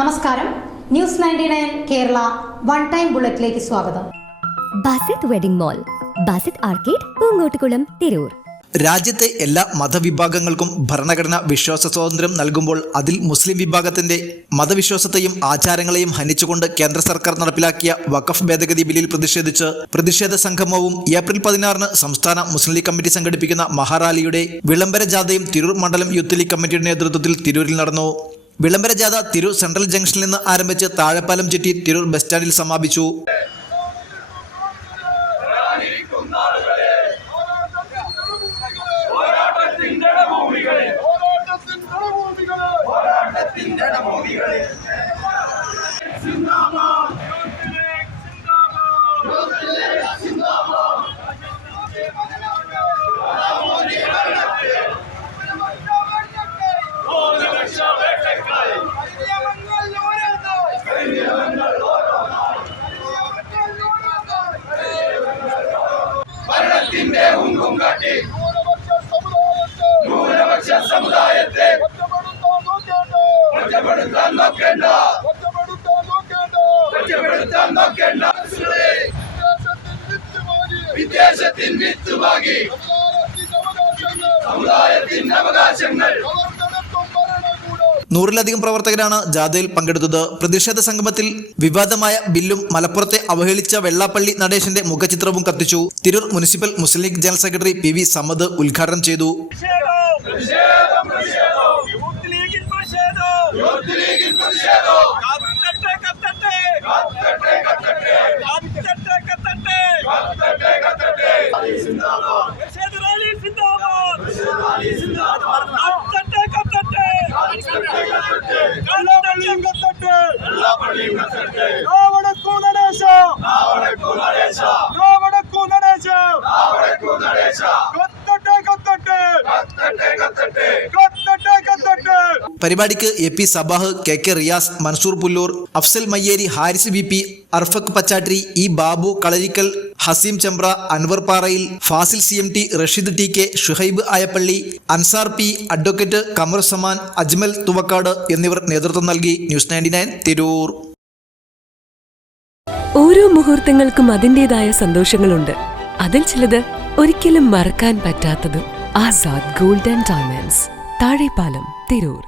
നമസ്കാരം, news 99 Kerala one time ബുള്ളറ്റിലേക്ക് സ്വാഗതം. Basith wedding mall, Basith arcade, Poonkottukulam, Tirur. രാജ്യത്തെ എല്ലാ മതവിഭാഗങ്ങൾക്കും ഭരണഘടന വിശ്വാസ സ്വാതന്ത്ര്യം നൽകുമ്പോൾ അതിൽ മുസ്ലിം വിഭാഗത്തിന്റെ മതവിശ്വാസത്തെയും ആചാരങ്ങളെയും ഹനിച്ചുകൊണ്ട് കേന്ദ്ര സർക്കാർ നടപ്പിലാക്കിയ വഖഫ് ഭേദഗതി ബില്ലിൽ പ്രതിഷേധിച്ച് പ്രതിഷേധ സംഗമവും ഏപ്രിൽ 16 സംസ്ഥാന മുസ്ലിം ലീഗ് കമ്മിറ്റി സംഘടിപ്പിക്കുന്ന മഹാറാലിയുടെ വിളംബര ജാഥയും തിരൂർ മണ്ഡലം യൂത്ത് ലീഗ് കമ്മിറ്റിയുടെ നേതൃത്വത്തിൽ തിരൂരിൽ നടന്നു. വിളംബര ജാഥ തിരൂർ സെൻട്രൽ ജംഗ്ഷനിൽ നിന്ന് ആരംഭിച്ച് താഴെപ്പാലം ചുറ്റി തിരൂർ ബസ് സ്റ്റാൻഡിൽ സമാപിച്ചു. ന്യൂനപക്ഷ സമുദായത്തെ വിദേശത്തിൻ വിത്തുവാങ്ങി സമുദായത്തിൻ അവകാശങ്ങൾ. 100-ലധികം പ്രവർത്തകരാണ് ജാഥയിൽ പങ്കെടുത്തത്. പ്രതിഷേധ സംഗമത്തിൽ വിവാദമായ ബില്ലും മലപ്പുറത്തെ അവഹേളിച്ച വെള്ളാപ്പള്ളി നടേശന്റെ മുഖചിത്രവും കത്തിച്ചു. Tirur municipal Muslim League general secretary PV Samad ഉദ്ഘാടനം ചെയ്തു. പരിപാടിക്ക് AP Sabah, KK Riyas, Mansoor Pullur, Afsal Mayyeri, Haris VP, Arfak Pachatri, E Babu Kalarikkal, Haseem Chembra, Anwar Parayil, Fazil CMT, Rasheed TK, Shuhaib Ayappally, Ansar P, advocate Qamar Zaman, Ajmal Thuvakkad എന്നിവർ നേതൃത്വം നൽകി. ന്യൂസ് 99 തിരൂർ. ഓരോ മുഹൂർത്തങ്ങൾക്കും അതിൻ്റെതായ സന്തോഷങ്ങളുണ്ട്. അതിൽ ചിലത് ഒരിക്കലും മറക്കാൻ പറ്റാത്തതും. Azad gold and diamonds, Thazhepalam, Tirur.